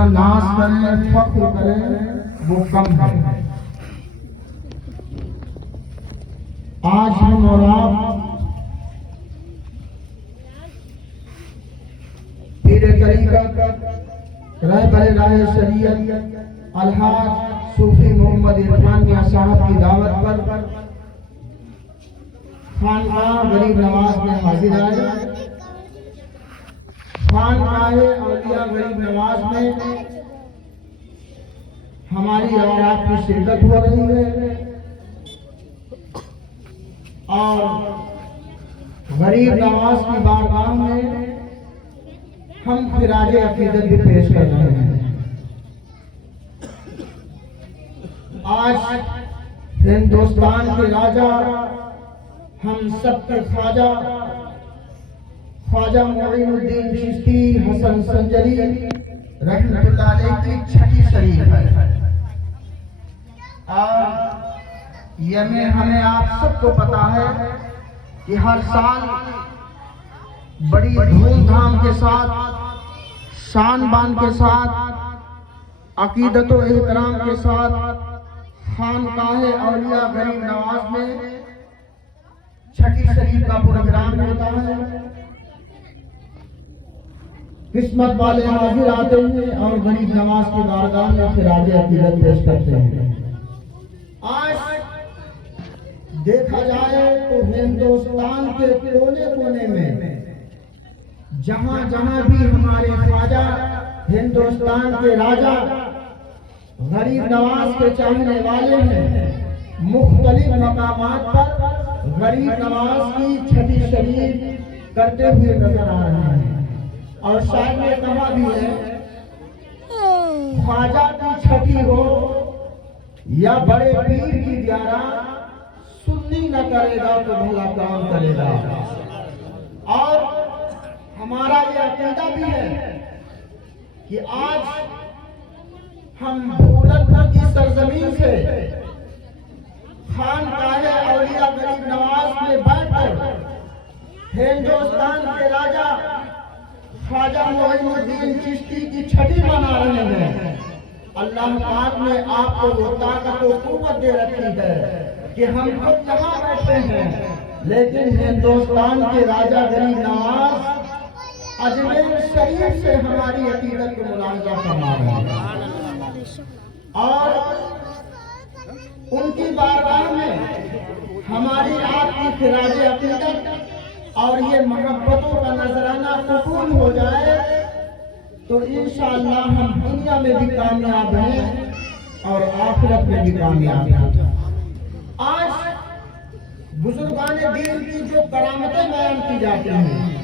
جتنا ناز کریں فخر کریں وہ کم ہے۔ آج ہم اور آپ پیر طریقت رہبر راہ شریعت الحاج صوفی محمد عرفان میاں صاحب کی دعوت پر خانقاہ غریب نواز میں حاضر آئے۔ خانقاہ اولیاء غریب نواز میں ہماری اور آپ کی شرکت ہو رہی ہے اور غریب نواز کی بارگاہ میں ہم خراج عقیدت بھی پیش کر رہے ہیں۔ آج ہندوستان کے راجا ہم سب کے خواجہ معین الدین چشتی حسن سنجری رحمۃ اللہ علیہ کی چھٹی شریف ہے اور یہ ہمیں آپ سب کو پتا ہے کہ ہر سال بڑی دھوم دھام کے ساتھ شان بان کے ساتھ عقیدت و احترام کے ساتھ خانقاہ اولیاء غریب نواز میں چھٹی شریف کا پروگرام ہوتا ہے۔ قسمت والے حاضر آتے ہیں اور غریب نواز کی بارگاہ میں خراج عقیدت پیش کرتے ہیں۔ آج دیکھا جائے تو ہندوستان کے کونے کونے میں جہاں جہاں بھی ہمارے خواجہ ہندوستان کے راجا غریب نواز کے چاہنے والے ہیں، مختلف مقامات پر غریب نواز کی چھٹی شریف کرتے ہوئے نظر آ رہے ہیں۔ اور شاید نے کہا بھی ہے خواجہ کی چھٹی ہو یا بڑے پیر کی گیارہ، سنی نہ کرے گا تو بھلا کام کرے گا۔ اور ہمارا یہ عقیدہ بھی ہے کہ آج ہم بھولن پور کی سرزمین سے خانقاہ اولیاء غریب نواز میں بیٹھ کر ہندوستان کے راجا خواجہ معین الدین چشتی کی چھٹی منا رہے ہیں۔ اللہ پاک نے آپ کو وہ طاقت و قوت دے رکھی ہے کہ ہم خود یہاں بیٹھے ہیں لیکن ہندوستان کے راجا غریب نواز اجمیر شریف سے ہماری عقیدت کو ملاحظہ فرما رہے ہیں اور ان کی بارگاہ میں ہماری آپ کی خراج عقیدت اور یہ محبتوں کا نذرانہ قبول ہو جائے تو انشاءاللہ ہم دنیا میں بھی کامیاب ہیں اور آخرت میں بھی کامیاب ہیں۔ آج بزرگان دین کی جو کرامتیں بیان کی جاتی ہیں،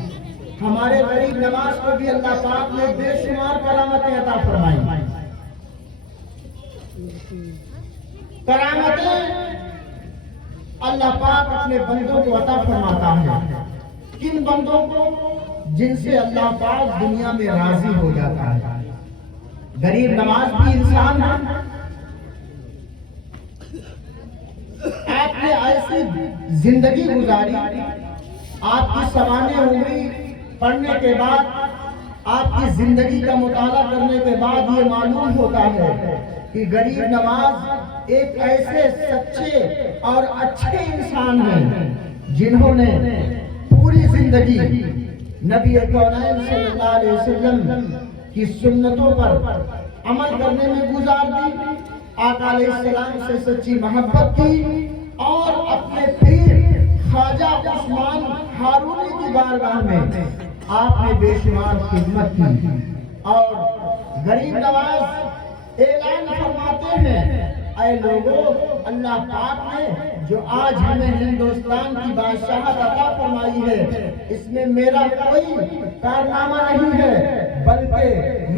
ہمارے غریب نواز کو بھی اللہ پاک نے بے شمار کرامتیں عطا فرمائی۔ کرامتیں اللہ پاک اپنے بندوں کو عطا فرماتا ہے۔ کن بندوں کو؟ جن سے اللہ پاک دنیا میں راضی ہو جاتا ہے۔ غریب نواز بھی انسان ہے۔ آپ نے ایسی زندگی گزاری، آپ کی سوانح عمری پڑھنے کے بعد، آپ کی زندگی کا مطالعہ کرنے کے بعد یہ معلوم ہوتا ہے کہ غریب نواز ایک ایسے سچے اور اچھے انسان ہیں جنہوں نے پوری زندگی نبی کونین صلی اللہ علیہ وسلم کی سنتوں پر عمل کرنے میں گزار دی، آقا علیہ السلام سے سچی محبت کی اور اپنے پیر خواجہ عثمان ہارونی کی بارگاہ میں آپ نے بے شمار خدمت کی۔ اور غریب نواز اعلان فرماتے ہیں، اے لوگوں، اللہ پاک نے جو آج ہمیں ہندوستان کی بادشاہت عطا فرمائی ہے، اس میں میرا کوئی کارنامہ نہیں ہے بلکہ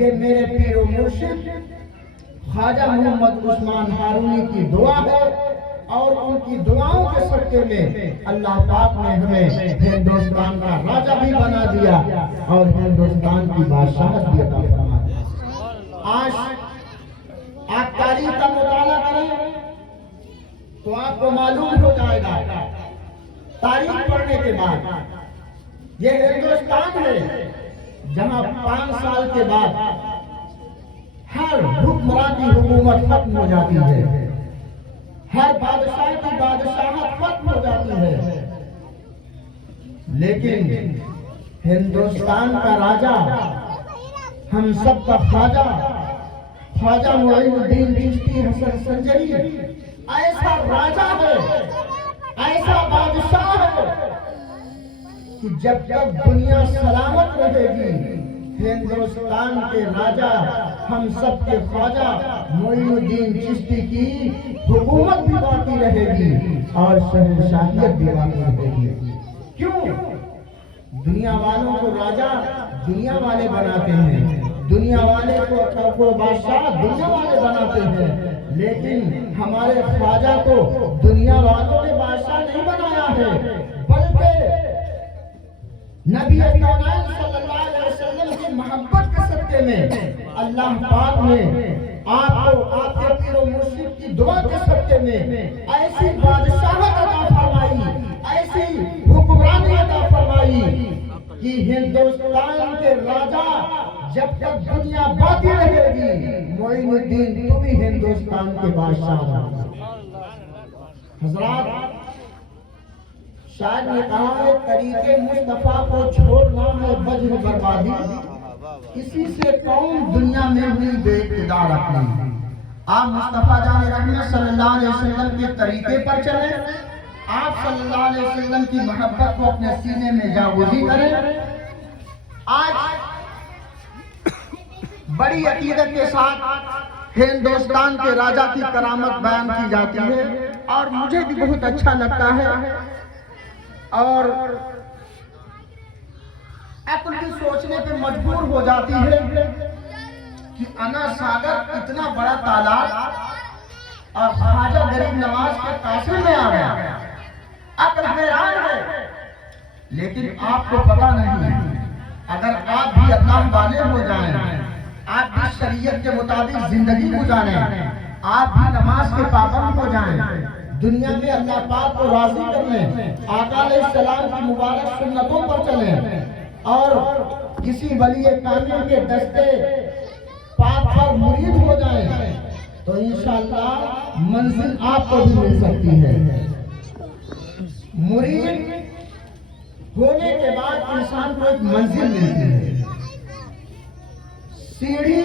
یہ میرے پیر و مرشد خواجہ محمد عثمان ہارونی کی دعا ہے اور ان کی دعاؤں کے صدقے میں اللہ پاک نے ہمیں ہندوستان کا راجا بھی بنا دیا اور ہندوستان کی بادشاہت بھی عطا فرما دی۔ آج آپ تاریخ کا مطالعہ کریں تو آپ کو معلوم ہو جائے گا، تاریخ پڑھنے کے بعد یہ ہندوستان ہے جہاں 5 سال کے بعد ہر حکمراں کی حکومت ختم ہو جاتی ہے، ہر بادشاہ کی بادشاہت ختم ہو جاتی ہے، لیکن ہندوستان کا راجا، ہم سب کا خواجہ معین الدین چشتی حسن سنجری ایسا راجا ہے، ایسا بادشاہ ہے کہ جب تک دنیا سلامت رہے گی ہندوستان کے راجا، ہم سب کے خواجہ معین الدین چشتی کی حکومت بھی باقی رہے گی اور شہنشاہیت بھی باقی رہے گی۔ کیوں؟ دنیا والوں کو راجا دنیا والے بناتے ہیں، دنیا والے کو بادشاہ دنیا والے بناتے ہیں، لیکن ہمارے خواجہ کو دنیا والوں نے بادشاہ نہیں بنایا ہے، بلکہ نبی کونین صلی اللہ علیہ وسلم کی محبت کے صدقے میں اللہ پاک نے آپ کو آپ کے پیر و مرشد کی دعا کے صدقے میں ایسی بادشاہت عطا فرمائی، ایسی حکمرانی عطا فرمائی کہ ہندوستان کے راجا جب تک دنیا باقی رہے گی معین الدین تو بھی ہندوستان کے بادشاہ ہیں۔ حضرات، شاید نے کہا ہے طریقے مصطفیٰ کو چھوڑنا ہے وجہ بربادی، اسی سے قوم دنیا میں ہوئی بے اقتدار اپنی۔ آپ مصطفیٰ جان رحمت صلی اللہ علیہ وسلم کے طریقے پر چلیں، آپ صلی اللہ علیہ وسلم کی محبت کو اپنے سینے میں جاگوزی کریں۔ آج بڑی عقیدت کے ساتھ ہندوستان کے راجا کی کرامت بیان کی جاتی ہے اور مجھے بھی بہت اچھا لگتا ہے، اور عقل بھی سوچنے پہ مجبور ہو جاتی ہے کہ انا ساگر اتنا بڑا تالاب اور خواجہ غریب نواز کے قاصر میں آ گیا، عقل حیران ہے۔ لیکن آپ کو پتہ نہیں، اگر آپ بھی اللہ والے ہو جائیں، آپ بھی شریعت کے مطابق زندگی گزاریں، آپ بھی نماز کے پابند ہو جائیں، دنیا میں اللہ پاک کو راضی کر لیں، آقا علیہ السلام کی مبارک سنتوں پر چلیں اور کسی ولی کامل کے دستے پاک پر مرید ہو جائیں تو انشاءاللہ منزل آپ کو بھی مل سکتی ہے۔ مرید ہونے کے بعد انسان کو ایک منزل ملتی ہے، سیڑھی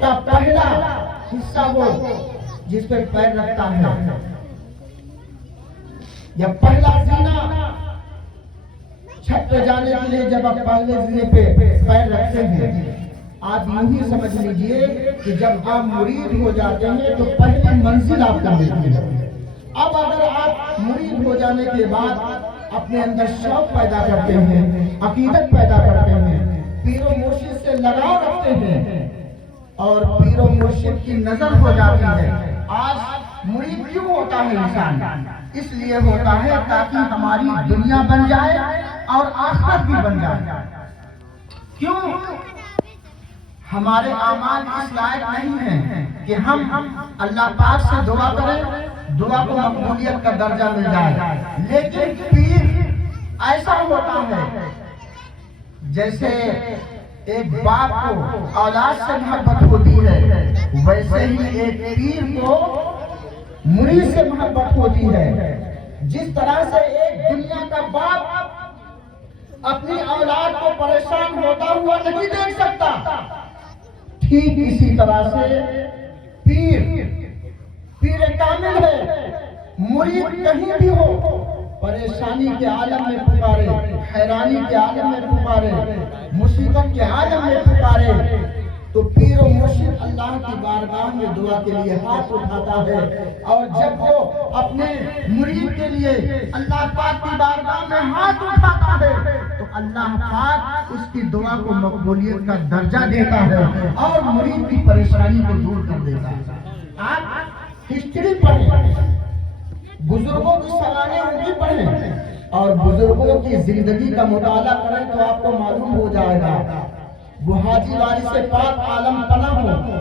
کا پہلا حصہ وہ جس پہ پیر رکھتا ہے، یا پہلا زینہ چھت پہ جانے کے لیے جب آپ پہلے زینے پہ پیر رکھتے ہیں، آپ یوں ہی سمجھ لیجئے کہ جب آپ مرید ہو جاتے ہیں تو پہلی منزل آپ کو ملتی ہے۔ اب اگر آپ مرید ہو جانے کے بعد اپنے اندر شوق پیدا کرتے ہیں، عقیدت پیدا کرتے ہیں، پیر و مرشد سے لگاؤ رکھتے ہیں اور پیر و مرشد کی نظر ہو جاتی ہے۔ آج مرید کیوں ہوتا ہے انسان؟ اس لیے ہوتا ہے تاکہ ہماری دنیا بن جائے اور آخرت بھی بن جائے۔ کیوں؟ ہمارے اعمال اس لائق نہیں ہیں کہ ہم اللہ پاک سے دعا کریں، دعا کو مقبولیت کا درجہ مل جائے، لیکن پیر ایسا ہوتا ہے جیسے ایک باپ کو اولاد سے محبت ہوتی ہے، ویسے ہی ایک پیر کو مرید سے محبت ہوتی ہے۔ جس طرح سے ایک دنیا کا باپ اپنی اولاد کو پریشان ہوتا ہوا نہیں دیکھ سکتا، ٹھیک اسی طرح سے پیر کامل ہے، مرید کہیں بھی ہو، پریشانی کے عالم میں پکارے، حیرانی کے عالم میں پکارے، مصیبت کے عالم میں پکارے تو پیر و مرشد اللہ کی بارگاہ میں دعا کے لیے ہاتھ اٹھاتا ہے، اور جب وہ اپنے مرید کے لیے اللہ پاک کی بارگاہ میں ہاتھ اٹھاتا ہے تو اللہ پاک اس کی دعا کو مقبولیت کا درجہ دیتا ہے اور مرید کی پریشانی کو دور کر دیتا ہے۔ آپ ہسٹری پڑھیں، بزرگوں کی سوانح عمری پڑھیں اور بزرگوں کی زندگی کا مطالعہ کریں تو آپ کو معلوم ہو جائے گا، وہ حاجی وارث پاک عالم پناہ ہو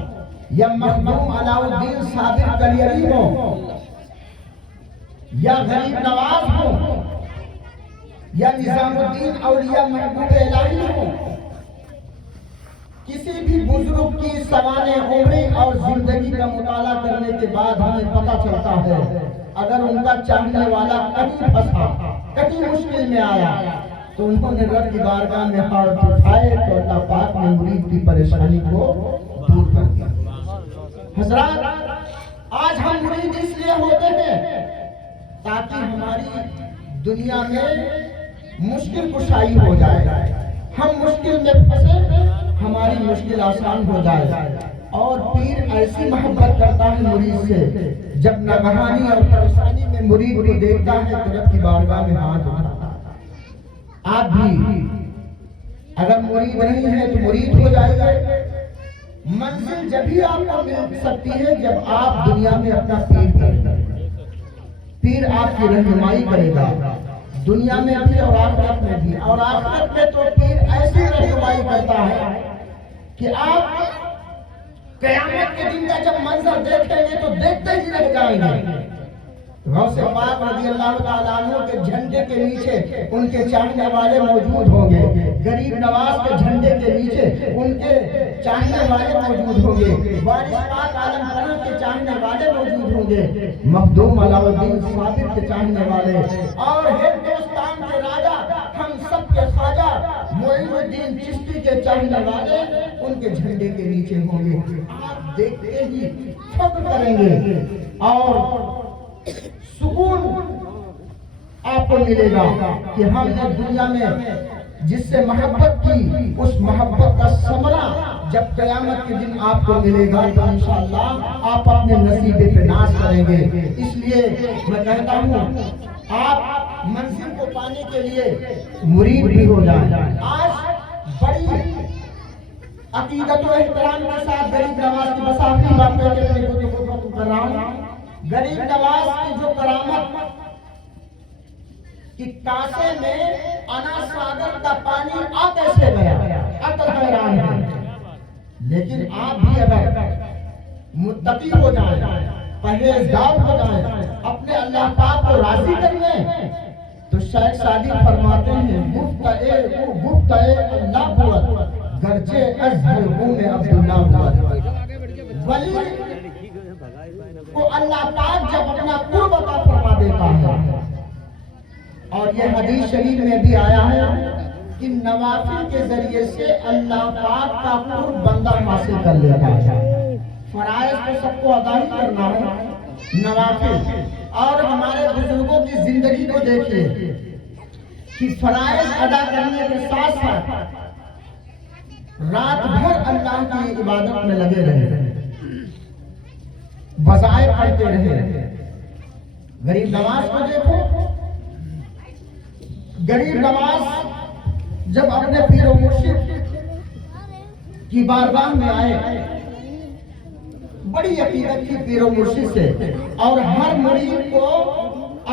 یا مخدوم علاء الدین صابر کلیری ہو یا غریب نواز ہو یا نظام الدین اولیاء محبوب الہی ہو کسی بھی بزرگ کی سوانح عمری اور زندگی کا مطالعہ کرنے کے بعد ہمیں پتہ چلتا ہے اگر ان کا چاہنے والا کہیں پھنسا، کہیں مشکل میں آیا تو انہوں نے رب کی بارگاہ میں ہاتھ اٹھائے تو اللہ پاک نے مرید کی پریشانی کو دور کر دیا۔ حضرات، آج ہم مرید اس لیے ہوتے ہیں تاکہ ہماری دنیا میں مشکل کشائی ہو جائے، ہم مشکل میں پھنسے، ہماری مشکل آسان ہو جائے۔ اور پیر ایسی محبت کرتا ہے مرید سے، جب ناگہانی اور پریشانی میں مرید کو دیکھتا ہے تو رب کی بارگاہ میں ہاتھ اٹھاتا ہے۔ آپ بھی اگر مرید نہیں ہے تو مرید ہو جائیے۔ منزل جبھی آپ کو مل سکتی ہے جب آپ دنیا میں اپنا پیر کریں گے، پیر آپ کی رہنمائی کرے گا دنیا میں بھی اور آخرت میں بھی۔ اور آخرت میں تو پیر ایسی رہنمائی کرتا ہے کہ آپ قیامت کے دن کا جب منظر دیکھیں گے تو دیکھتے ہی رہ جائیں گے۔ غوث پاک رضی اللہ تعالیٰ عنہ کے جھنڈے کے نیچے ان کے چاہنے والے موجود ہوں گے، غریب نواز کے جھنڈے کے نیچے ان کے چاہنے والے موجود ہوں گے، وارث پاک عالم قرآن کے چاہنے والے موجود ہوں گے، مخدوم علاء الدین صابر کے چاہنے والے، اور ہندوستان کے راجا ہم سب کے خواجہ معین الدین چشتی کے چاہنے والے ان کے جھنڈے کے نیچے ہوں گے۔ آپ دیکھتے ہی فخر کریں گے اور سکون آپ کو ملے گا کہ ہم نے دنیا میں جس سے محبت کی، اس محبت کا ثمرہ جب قیامت کے دن آپ کو ملے گا تو انشاءاللہ آپ اپنے نصیبے پہ ناز کریں گے۔ اس لیے میں کہتا ہوں آپ منزل کو پانے کے لیے مرید بھی ہو جائیں۔ آج بڑی عقیدت و احترام کے ساتھ غریب نواز کی بس آخری بات کر رہا ہوں۔ غریب نواز کی جو کرامت کہ کاسے میں انا ساگر کا پانی آ کیسے گیا، عقل حیران ہے۔ لیکن آپ بھی اگر متقی ہو جائیں، پرہیزگار ہو جائیں، اپنے اللہ پاک کو راضی کر لیں تو شیخ سعدی فرماتے ہیں گفتئے اللہ بوت گرچہ ازہر ہوں میں عبداللہ بوت۔ ولی کو اللہ پاک جب اپنا قرب عطا فرما دیتا ہے، اور یہ حدیث شریف میں بھی آیا ہے کہ نوافل کے ذریعے سے اللہ پاک کا قرب بندہ حاصل کر لیتا ہے۔ فرائض تو سب کو ادا ہی کرنا ہے، نوافل۔ اور ہمارے بزرگوں کی زندگی کو دیکھیے کہ فرائض ادا کرنے کے ساتھ ساتھ رات بھر اللہ کی عبادت میں لگے رہے، وظائف پڑھتے رہے۔ غریب نواز کو دیکھو، غریب نواز جب اپنے پیر و مرشد کی بارگاہ میں آئے، بڑی عقیدت کی پیر و مرشد سے، اور ہر مرید کو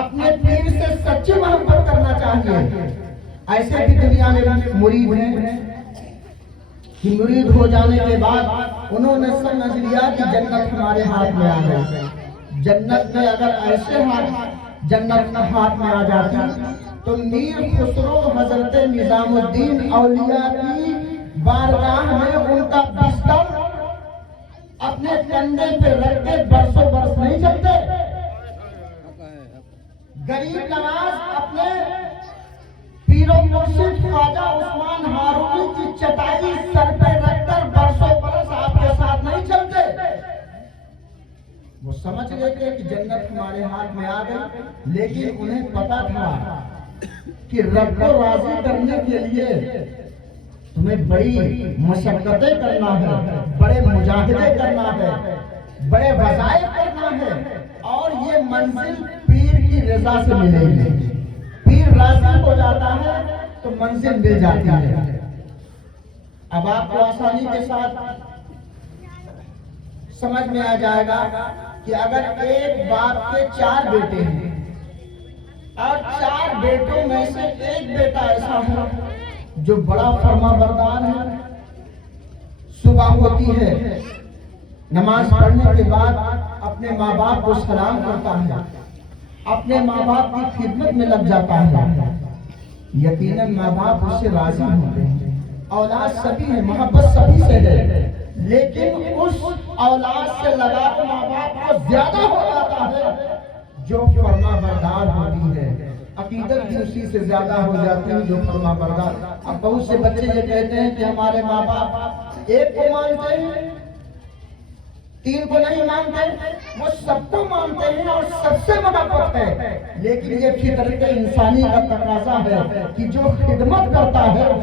اپنے پیر سے سچی محبت کرنا چاہیے۔ ایسے بھی دنیا میں مرید ہیں کہ مرید ہو جانے کے بعد انہوں نے سمجھ لیا کہ جنت ہمارے ہاتھ میں آ گئی۔ جنت میں اگر ایسے جنت ہاتھ میں آ جاتی تو میر خسرو حضرت نظام الدین اولیاء کی بارگاہ میں ان کا بستر اپنے کندھے پہ رکھ کے برسوں برس نہیں چلتے۔ غریب نواز اپنے پیر و مرشد خواجہ عثمان ہارونی کی چٹائی سر پہ رکھ کر برسوں برس آپ کے ساتھ نہیں چلتے۔ وہ سمجھ لیتے کہ جنت ہمارے ہاتھ میں آ گئی، لیکن انہیں پتا تھا کہ رب کو راضی کرنے کے لیے تمہیں بڑی مشقتیں کرنا ہے، بڑے مجاہدے کرنا ہے، بڑے وظائف کرنا ہے، اور یہ منزل پیر کی رضا سے ملے گی۔ پیر راضی ہو جاتا ہے تو منزل مل جاتی ہے۔ اب آپ کو آسانی کے ساتھ سمجھ میں آ جائے گا کہ اگر ایک باپ کے 4 بیٹے ہیں اور 4 بیٹوں میں سے ایک بیٹا ایسا ہے جو بڑا فرما بردار ہے، صبح ہوتی ہے نماز پڑھنے کے بعد اپنے ماں باپ کو سلام کرتا ہے، اپنے ماں باپ کی خدمت میں لگ جاتا ہے، یقیناً ماں باپ اس سے راضی ہوتے ہیں۔ اولاد سبھی ہے، محبت سبھی سے ہے، لیکن اس اولاد سے لگاؤ ماں باپ کو زیادہ ہو جاتا ہے جو فرما بردار ہوتی ہے، عقیدت بھی اسی سے زیادہ ہو جاتی ہے جو فرما بردار۔ اب بہت سے بچے یہ کہتے ہیں کہ ہمارے ماں باپ ایک کو مانتے ہیں، تین کو نہیں مانتے، وہ سب کو مانتے ہیں اور سب سے محبت ہے، لیکن یہ فطرت انسانی کا تقاضا ہے کہ جو خدمت کرتا ہے